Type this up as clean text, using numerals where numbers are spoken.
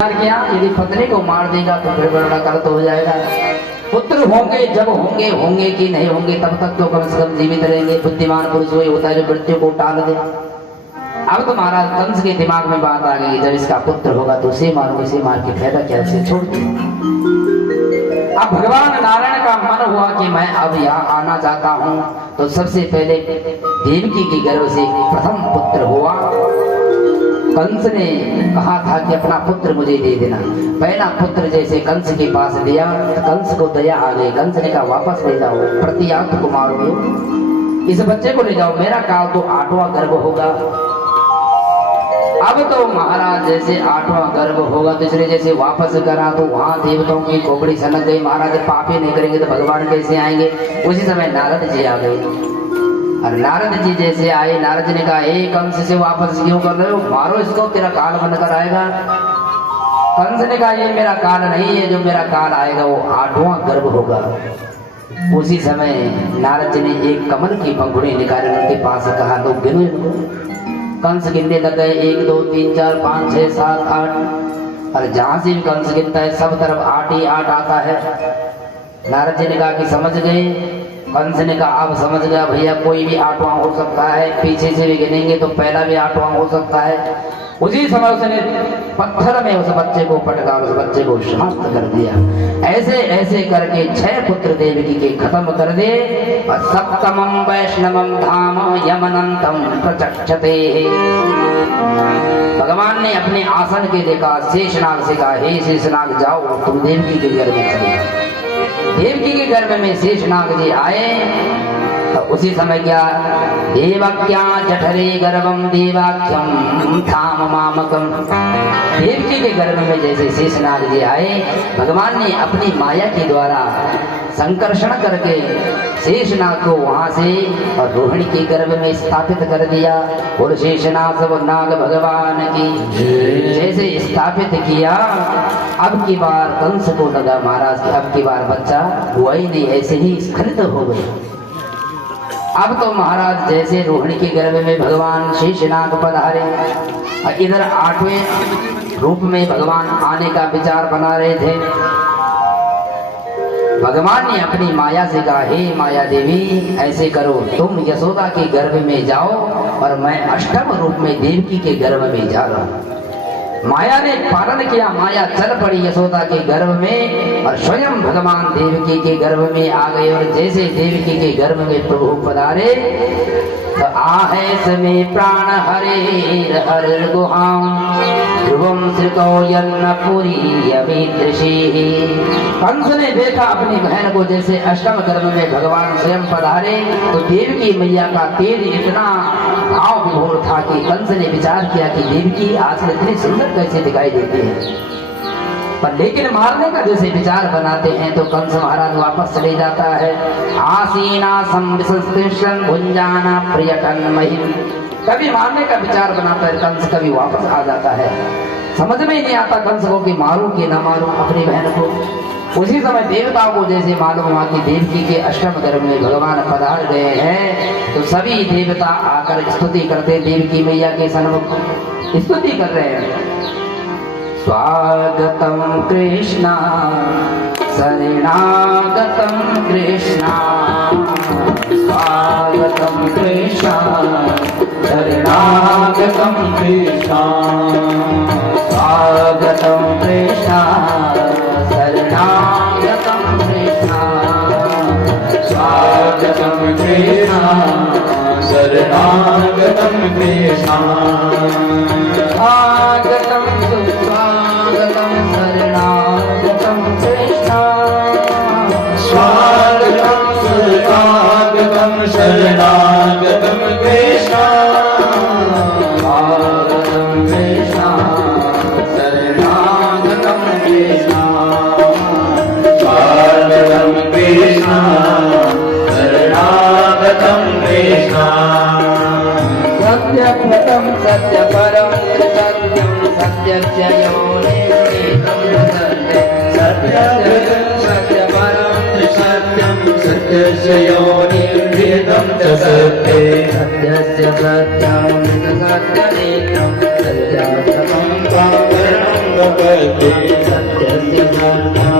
किया, यदि पत्नी को मार देगा तो फिर बड़ा गलत हो जाएगा। पुत्र होंगे जब होंगे, होंगे कि नहीं होंगे तब तक तो कम से कम जीवित रहेंगे। बुद्धिमान पुरुष वही होता है जो मृत्यु को टाल दे। अब तो महाराज कंस के दिमाग में बात आ गई, जब इसका पुत्र होगा तो उसे मारो, इसे मार के फायदा क्या, उसे छोड़ दो। अब भगवान नारायण का मन हुआ कि मैं अब यहाँ आना चाहता हूँ, तो सबसे पहले देवकी के गर्भ से प्रथम पुत्र हुआ। कंस ने कहा था कि अपना पुत्र मुझे दे देना। पहला पुत्र जैसे कंस के पास दिया, कंस को दया आ गई। कंस ने कहा वापस ले जाओ, प्रतियाग को मारोगे, इस बच्चे को ले जाओ, मेरा काल तो 8वां गर्भ होगा। अब तो महाराज जैसे 8वां गर्भ होगा, दूसरे जैसे वापस करा तो वहां देवताओं की खोपड़ी सनक गई। महाराज पापी नहीं करेंगे तो भगवान कैसे आएंगे। उसी समय नारद जी आ गए, और नारद जी जैसे आए, नारद जी ने कहा कंस से वापस क्यों कर रहे हो, मारो इसको, तेरा काल बन कर आएगा। कंस ने कहा ये मेरा काल नहीं है, जो मेरा काल आएगा वो 8वां गर्भ होगा। उसी समय नारद जी ने एक कमल की पंखुड़ी निकाली, उनके पास कहा लो गिनो इनको। कंस गिनने लग गए, 1 2 3 4 5 6 7 8, और जहां से भी कंस गिनता है सब तरफ 8 ही 8 आता है। नारद जी ने कहा कि समझ गए। कंस ने कहा अब समझ गया भैया, कोई भी 8वां हो सकता है, पीछे से भी गिनेंगे तो पहला भी 8वां हो सकता है। उसी समय उसने पत्थर में उस बच्चे को पटका, उस बच्चे को शांत कर दिया। ऐसे ऐसे करके 6 पुत्र देवकी के खत्म कर दे। और सप्तमं वैष्णवं धाम यमनंतम प्रचक्षते। भगवान ने अपने आसन के देखा, शेषनाग से कहा हे शेषनाग जाओ तुम देवकी के गर्भ में चले जाओ। देवकी के गर्भ में शेषनाग जी आए, तो उसी समय क्या, देवक्या जठरे गर्भम देवाख्यम धाम मामकम। देवकी के गर्भ में जैसे शेषनाग जी आए, भगवान ने अपनी माया के द्वारा संकर्षण करके शेषनाग को वहां से और रोहिणी के गर्भ में स्थापित कर दिया। और शेषनाग सब नाग भगवान की जैसे स्थापित किया। अब की बार कंस को लगा महाराज कि अब की बार बच्चा हुआ ही नहीं, ऐसे ही स्खलित हो गए। अब तो महाराज जैसे रोहिणी के गर्भ में भगवान शेषनाग पधारे, और इधर 8वें रूप में भगवान आने का विचार बना रहे थे। भगवान ने अपनी माया से कहा हे माया देवी ऐसे करो, तुम यशोदा के गर्भ में जाओ और मैं 8वें रूप में देवकी के गर्भ में जा रहा हूँ। माया ने पालन किया, माया चल पड़ी यशोदा के गर्भ में, और स्वयं भगवान देवकी के गर्भ में आ गए। और जैसे देवकी के गर्भ में प्रभु पधारे, तो आहे समय प्राण हरे हर गुहाम ध्रुवम श्रुतो यन्नपुरी अभिदृशि। कंस ने देखा अपनी बहन को जैसे 8वें गर्भ में भगवान स्वयं पधारे, तो देवकी मैया का तेज इतना भाव विभोर था कि कंस ने विचार किया कि देवकी आजकल इतनी सुंदर कैसे दिखाई देती है। पर लेकिन मारने का जैसे विचार बनाते हैं तो कंस महाराज वापस चले जाता है। आसीना संविसंस्कृष्ण भुंजाना प्रियटन महिम। कभी मारने का विचार बनाता है कंस, कभी वापस आ जाता है। समझ में ही नहीं आता कंस को कि मारूं कि ना मारूं अपनी बहन को। उसी समय देवताओं को जैसे मालूम हुआ कि देवकी के 8वें गर्भ में भगवान पधार गए हैं, तो सभी देवता आकर स्तुति करते, देवकी मैया के सन्मुख स्तुति कर रहे हैं। स्वागतम कृष्णा शरणागतम कृष्णा, स्वागतम कृष्णा शरणागतम कृष्णा, स्वागतम कृष्णा शरणागतम कृष्णा, स्वागतम कृष्णा शरणागतम कृष्णा, स्वागतम सुस्वागतम शरणागतम कृष्णा, स्वागतम सुस्वागतम शरणागतम कृष्णा, स्वागतम कृष्णा शरणागतम कृष्णा, स्वागतम कृष्णा शरणागतम कृष्णा। सत्यपरम सत्यपरम सत्यम सत्यस्य योनिर्भेदं सत्यपरम सत्यम सत्यस्य योनिर्भेदं च सत्ये सत्यस्य सत्यं सत्यनेत्रं सत्यात्मकं पावनं गणपति सत्य सिद्धार्थ